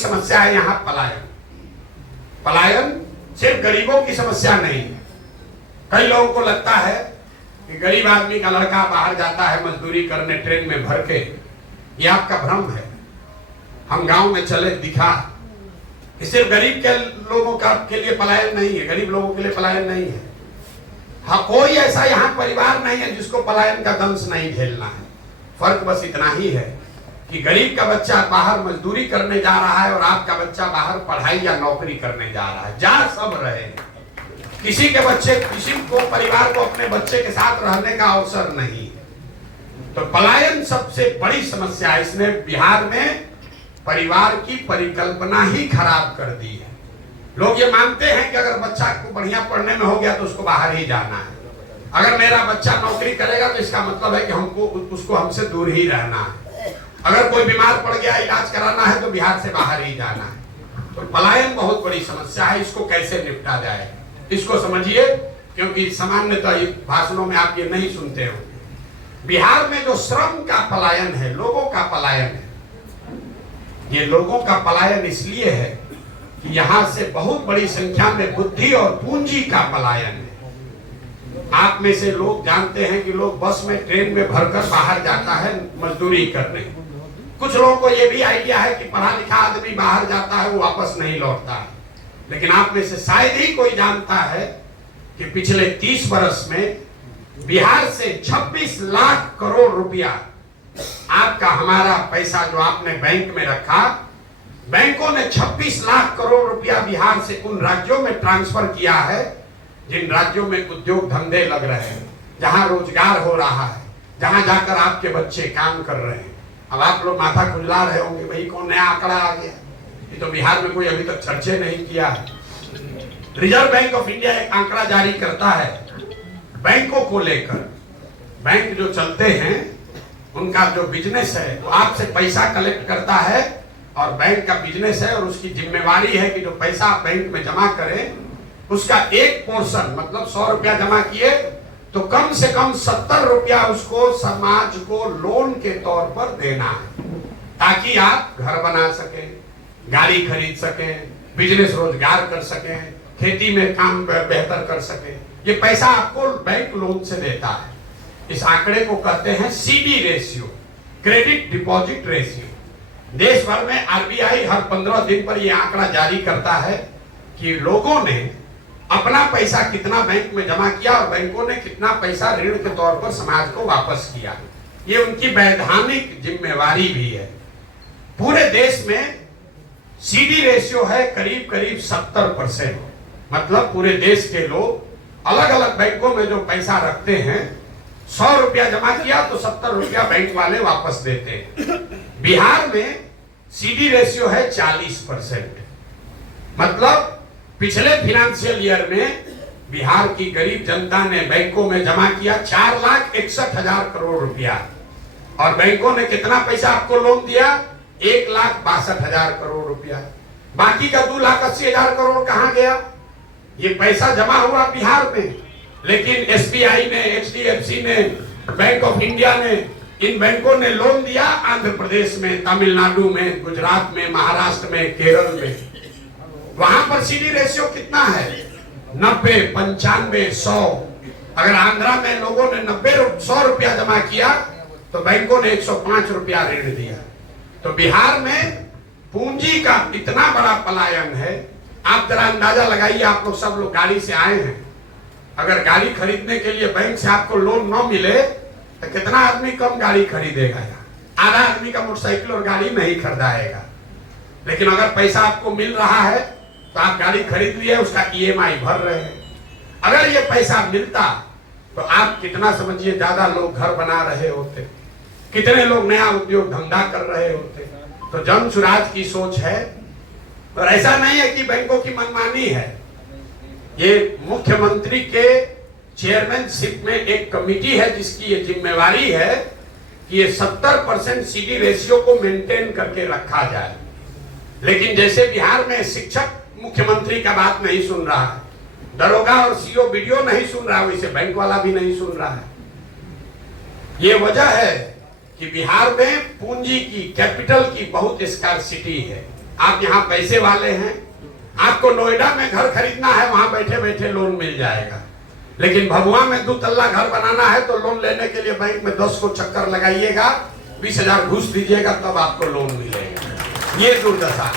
समस्या है यहाँ पलायन। पलायन सिर्फ गरीबों की समस्या नहीं है। कई लोगों को लगता है कि गरीब आदमी का लड़का बाहर जाता है मजदूरी करने ट्रेन में भर के, ये आपका भ्रम है। हम गांव में चले दिखा कि सिर्फ गरीब के लोगों का के लिए पलायन नहीं है, गरीब लोगों के लिए पलायन नहीं है। हाँ, कोई ऐसा यहाँ परिवार नहीं है जिसको पलायन का दंश नहीं झेलना है। फर्क बस इतना ही है कि गरीब का बच्चा बाहर मजदूरी करने जा रहा है और आपका बच्चा बाहर पढ़ाई या नौकरी करने जा रहा है। जा सब रहे हैं, किसी के बच्चे, किसी को परिवार को अपने बच्चे के साथ रहने का अवसर नहीं है। तो पलायन सबसे बड़ी समस्या है। इसने बिहार में परिवार की परिकल्पना ही खराब कर दी है। लोग ये मानते हैं कि अगर बच्चा को बढ़िया पढ़ने में हो गया तो उसको बाहर ही जाना है। अगर मेरा बच्चा नौकरी करेगा तो इसका मतलब है कि हमको उसको हमसे दूर ही रहना है। अगर कोई बीमार पड़ गया, इलाज कराना है तो बिहार से बाहर ही जाना है। तो पलायन बहुत बड़ी समस्या है। इसको कैसे निपटा जाए, इसको समझिए, क्योंकि सामान्यतः भाषणों में आप ये नहीं सुनते हो। बिहार में जो श्रम का पलायन है, लोगों का पलायन है, ये लोगों का पलायन इसलिए है कि यहाँ से बहुत बड़ी संख्या में बुद्धि और पूंजी का पलायन है। आप में से लोग जानते हैं कि लोग बस में, ट्रेन में भरकर बाहर जाता है मजदूरी करने। कुछ लोगों को यह भी आइडिया है कि पढ़ा लिखा आदमी बाहर जाता है, वो वापस नहीं लौटता है। लेकिन आप में से शायद ही कोई जानता है कि पिछले 30 वर्ष में बिहार से 26 लाख करोड़ रुपया आपका, हमारा पैसा जो आपने बैंक में रखा, बैंकों ने 26 लाख करोड़ रुपया बिहार से उन राज्यों में ट्रांसफर किया है जिन राज्यों में उद्योग धंधे लग रहे हैं, जहां रोजगार हो रहा है, जहां जाकर आपके बच्चे काम कर रहे हैं। अब आप लोग माथा खुजला रहे होंगे, भाई कौन नया आंकड़ा आ गया, ये तो बिहार में कोई अभी तक चर्चा नहीं किया है। रिजर्व बैंक ऑफ इंडिया एक आंकड़ा जारी करता है बैंकों को लेकर। बैंक जो चलते हैं उनका जो बिजनेस है वो आपसे पैसा कलेक्ट करता है और बैंक का बिजनेस है और उसकी जिम्मेवारी है कि जो पैसा आप बैंक में जमा करें उसका एक पोर्शन, मतलब 100 रुपया जमा किए तो कम से कम 70 रुपया उसको समाज को लोन के तौर पर देना है, ताकि आप घर बना सकें, गाड़ी खरीद सकें, बिजनेस रोजगार कर सकें, खेती में काम बेहतर कर सकें। ये पैसा आपको बैंक लोन से देता है। इस आंकड़े को कहते हैं CD ratio, credit deposit ratio. देश भर में आरबीआई हर 15 दिन पर यह आंकड़ा जारी करता है कि लोगों ने अपना पैसा कितना बैंक में जमा किया और बैंकों ने कितना पैसा ऋण के तौर पर समाज को वापस किया। ये उनकी वैधानिक जिम्मेवारी भी है। पूरे देश में सीडी रेशियो है करीब करीब 70%। मतलब पूरे देश के लोग अलग अलग बैंकों में जो पैसा रखते हैं, 100 रुपया जमा किया तो 70 रुपया बैंक वाले वापस देते हैं। बिहार में सीडी रेशियो है 40%। मतलब पिछले फाइनेंशियल ईयर में बिहार की गरीब जनता ने बैंकों में जमा किया 4,61,000 करोड़ रुपया और बैंकों ने कितना पैसा आपको लोन दिया? 1,62,000 करोड़ रुपया। बाकी का 2,80,000 करोड़ कहां गया? ये पैसा जमा हुआ बिहार में, लेकिन एसबीआई ने, एचडीएफसी ने, बैंक ऑफ इंडिया ने, इन बैंकों ने लोन दिया आंध्र प्रदेश में, तमिलनाडु में, गुजरात में, महाराष्ट्र में, केरल में। वहां पर सीडी रेशियो कितना है? 90, 95, 100। अगर आंध्रा में लोगों ने 100 रुपया जमा किया तो बैंकों ने 105 रुपया ऋण दिया। तो बिहार में पूंजी का इतना बड़ा पलायन है। आप जरा अंदाजा लगाइए, आप लोग सब लोग गाड़ी से आए हैं, अगर गाड़ी खरीदने के लिए बैंक से आपको लोन न मिले तो कितना आदमी कम गाड़ी खरीदेगा? आधा आदमी का मोटरसाइकिल और गाड़ी नहीं खरीदाएगा। लेकिन अगर पैसा आपको मिल रहा है तो आप गाड़ी खरीद लिए, उसका ईएमआई भर रहे हैं। अगर ये पैसा मिलता तो आप कितना, समझिए, ज्यादा लोग घर बना रहे होते, कितने लोग नया उद्योग धंधा कर रहे होते। तो जन सुराज की सोच है। और ऐसा नहीं है कि बैंकों की मनमानी है। ये मुख्यमंत्री के चेयरमैनशिप में एक कमेटी है जिसकी ये जिम्मेवारी है कि ये 70% सीडी रेशियो को मेंटेन करके रखा जाए। लेकिन जैसे बिहार में शिक्षक मुख्यमंत्री का बात नहीं सुन रहा है, दरोगा और सीओ वीडियो नहीं सुन रहा है, वैसे बैंक वाला भी नहीं सुन रहा है। ये वजह है कि बिहार में पूंजी की, कैपिटल की बहुत स्कार्सिटी है। आप यहाँ पैसे वाले हैं, आपको नोएडा में घर खरीदना है, वहां बैठे बैठे लोन मिल जाएगा। लेकिन भभुआ में 2 तल्ला घर बनाना है तो लोन लेने के लिए बैंक में 10 को चक्कर लगाइएगा, 20,000 घूस दीजिएगा, तब आपको लोन मिलेगा। ये दुर्दशा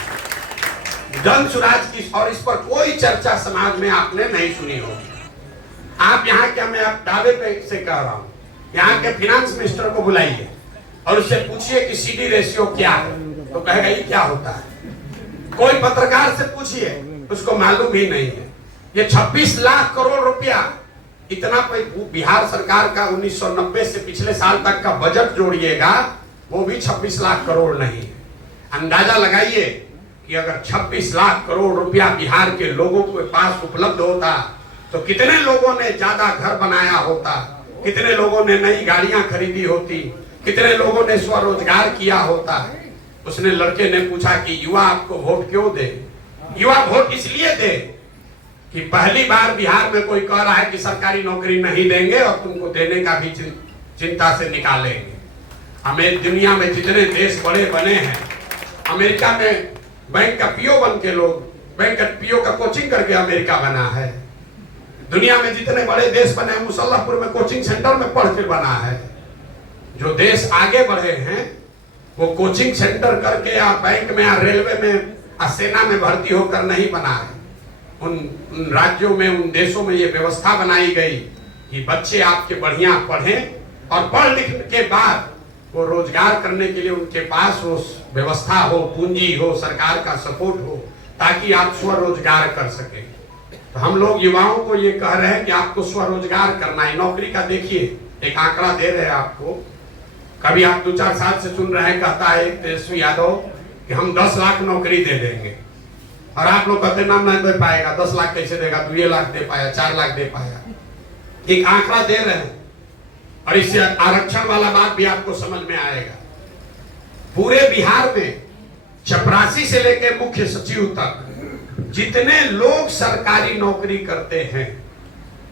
जन सुराज की, और इस पर कोई चर्चा समाज में आपने नहीं सुनी होगी। आप यहाँ के, मैं आप दावे पे से कह रहा हूँ, यहाँ के फाइनेंस मिनिस्टर को बुलाइए और उससे पूछिए कि सीडी रेशियो क्या है, तो कहेगा ये क्या होता है। कोई पत्रकार से पूछिए, उसको मालूम ही नहीं है। ये 26 लाख करोड़ रुपया, इतना बिहार सरकार का 1990 से पिछले साल तक का बजट जोड़िएगा, वो भी 26 लाख करोड़ नहीं है। अंदाजा लगाइए कि अगर 26 लाख करोड़ रुपया बिहार के लोगों के पास उपलब्ध होता तो कितने लोगों ने ज्यादा घर बनाया होता, कितने लोगों ने नई गाड़ियां खरीदी होती, कितने लोगों ने स्वरोजगार किया होता। उसने लड़के ने पूछा कि युवा आपको वोट क्यों दे। युवा वोट इसलिए दे कि पहली बार बिहार में कोई कह रहा है कि सरकारी नौकरी नहीं देंगे और तुमको देने का भी चिंता से निकालेंगे। हमें दुनिया में जितने देश बड़े बने हैं, अमेरिका में बैंक का पीओ बन के लोग, बैंक का पीओ का कोचिंग करके अमेरिका बना है। दुनिया में जितने बड़े देश बने, मुसल्लापुर में कोचिंग सेंटर में पढ़ के बना है। जो देश आगे बढ़े हैं वो कोचिंग सेंटर करके या बैंक में या रेलवे में या सेना में भर्ती होकर नहीं बना है। उन राज्यों में, उन देशों में ये व्यवस्था बनाई गई कि बच्चे आपके बढ़िया पढ़ें और पढ़ लिखने के बाद वो रोजगार करने के लिए उनके पास वो व्यवस्था हो, पूंजी हो, सरकार का सपोर्ट हो, ताकि आप स्वरोजगार कर सके। तो हम लोग युवाओं को ये कह रहे हैं कि आपको स्वरोजगार करना है। नौकरी का देखिए, एक आंकड़ा दे रहे हैं आपको, कभी आप 2-4 साल से सुन रहे हैं, कहता है तेजस्वी यादव कि हम 10 लाख नौकरी दे देंगे, और आप लोग कहते नाम नहीं दे पाएगा, 10 लाख कैसे देगा, 2 लाख दे पाया, 4 लाख दे पाया। एक आंकड़ा दे रहे हैं, और इससे आरक्षण वाला बात भी आपको समझ में आएगा। पूरे बिहार में चपरासी से लेकर मुख्य सचिव तक जितने लोग सरकारी नौकरी करते हैं,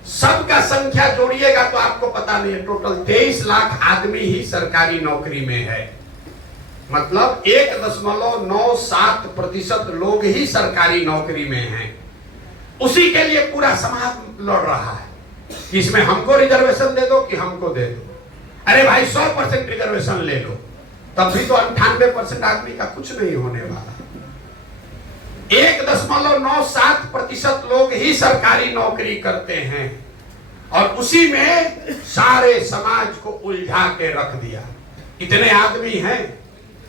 सबका संख्या जोड़िएगा तो आपको पता नहीं है, टोटल 23 लाख आदमी ही सरकारी नौकरी में है। मतलब 1.97% लोग ही सरकारी नौकरी में हैं। उसी के लिए पूरा समाज लड़ रहा है कि इसमें हमको रिजर्वेशन दे दो कि हमको दे दो। अरे भाई 100% रिजर्वेशन ले लो, तब भी तो 98% आदमी का कुछ नहीं होने वाला। 1.97% लोग ही सरकारी नौकरी करते हैं, और उसी में सारे समाज को उलझा के रख दिया। इतने आदमी हैं,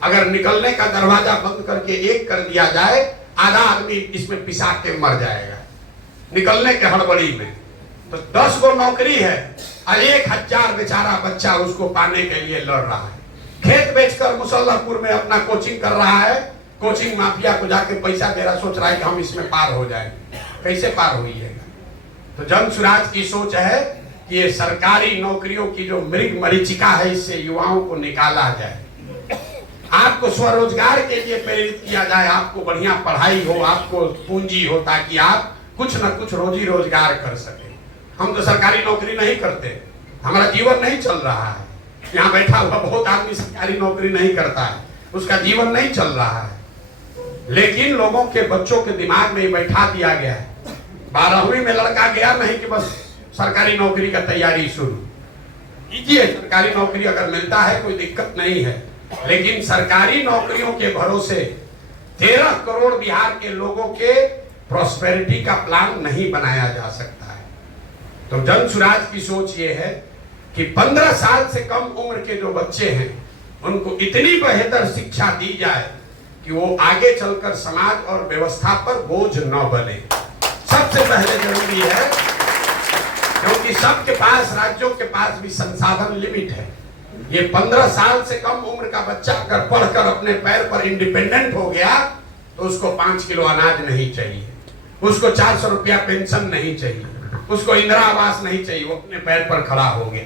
अगर निकलने का दरवाजा बंद करके एक कर दिया जाए, आधा आदमी इसमें पिसा के मर जाएगा निकलने के हड़बड़ी में। तो 10 गो नौकरी है और 1000 बेचारा बच्चा उसको पाने के लिए लड़ रहा है। खेत बेचकर मुसल्लापुर में अपना कोचिंग कर रहा है, कोचिंग माफिया को जाके पैसा दे रहा, सोच रहा है कि हम इसमें पार हो जाएंगे। कैसे पार होइएगा? तो जन सुराज की सोच है कि ये सरकारी नौकरियों की जो मृग मरीचिका है, इससे युवाओं को निकाला जाए, आपको स्वरोजगार के लिए प्रेरित किया जाए, आपको बढ़िया पढ़ाई हो, आपको पूंजी हो, ताकि आप कुछ न कुछ रोजी रोजगार कर सके। हम तो सरकारी नौकरी नहीं करते, हमारा जीवन नहीं चल रहा है। यहाँ बैठा हुआ बहुत आदमी सरकारी नौकरी नहीं करता है, उसका जीवन नहीं चल रहा है। लेकिन लोगों के बच्चों के दिमाग में बैठा दिया गया है। 12वीं में लड़का गया नहीं कि बस सरकारी नौकरी का तैयारी शुरू कीजिए। सरकारी नौकरी अगर मिलता है कोई दिक्कत नहीं है, लेकिन सरकारी नौकरियों के भरोसे 13 करोड़ बिहार के लोगों के प्रॉस्पेरिटी का प्लान नहीं बनाया जा सकता है। तो जन सुराज की सोच ये है कि 15 साल से कम उम्र के जो बच्चे हैं, उनको इतनी बेहतर शिक्षा दी जाए कि वो आगे चलकर समाज और व्यवस्था पर बोझ न बने। सबसे पहले जरूरी है, क्योंकि सबके पास, राज्यों के पास भी संसाधन लिमिट है। ये 15 साल से कम उम्र का बच्चा अगर पढ़कर अपने पैर पर इंडिपेंडेंट हो गया तो उसको 5 किलो अनाज नहीं चाहिए, उसको 400 रुपया पेंशन नहीं चाहिए, उसको इंदिरा आवास नहीं चाहिए, वो अपने पैर पर खड़ा हो गया।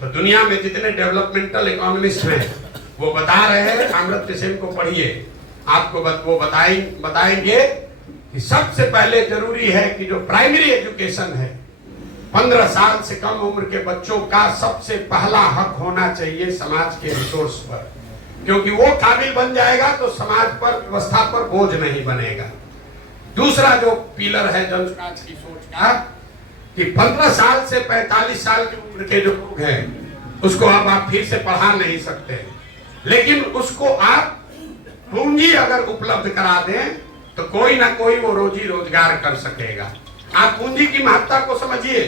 तो दुनिया में जितने डेवलपमेंटल इकोनॉमिस्ट हैं वो बता रहे हैं, अमर्त्य सेन को पढ़िए, आपको वो बताएंगे कि सबसे पहले जरूरी है कि जो प्राइमरी एजुकेशन है, 15 साल से कम उम्र के बच्चों का सबसे पहला हक होना चाहिए समाज के रिसोर्स पर। क्योंकि वो काबिल बन जाएगा तो समाज पर, व्यवस्था पर बोझ नहीं बनेगा। दूसरा जो पिलर है जनसुराज की सोच का कि 15 साल से 45 साल की उम्र के जो लोग हैं उसको अब आप फिर से पढ़ा नहीं सकते, लेकिन उसको आप पूंजी अगर उपलब्ध करा दें तो कोई ना कोई वो रोजी रोजगार कर सकेगा। आप पूंजी की महत्ता को समझिए।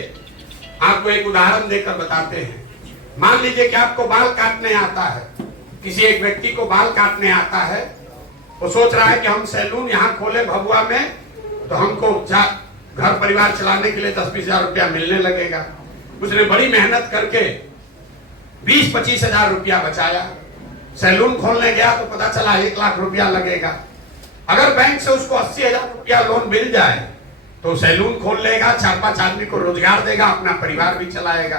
आपको एक उदाहरण देकर बताते हैं। मान लीजिए कि आपको बाल काटने आता है, किसी एक व्यक्ति को बाल काटने आता है, वो सोच रहा है कि हम सैलून यहाँ खोले भभुआ में तो हमको घर परिवार चलाने के लिए 10-20 हजार रुपया मिलने लगेगा। उसने बड़ी मेहनत करके 20-25 हजार रुपया बचाया, सैलून खोलने गया तो पता चला 1 लाख रुपया लगेगा। अगर बैंक से उसको 80 हजार रुपया लोन मिल जाए तो सैलून खोल लेगा, 4-5 आदमी को रोजगार देगा, अपना परिवार भी चलाएगा।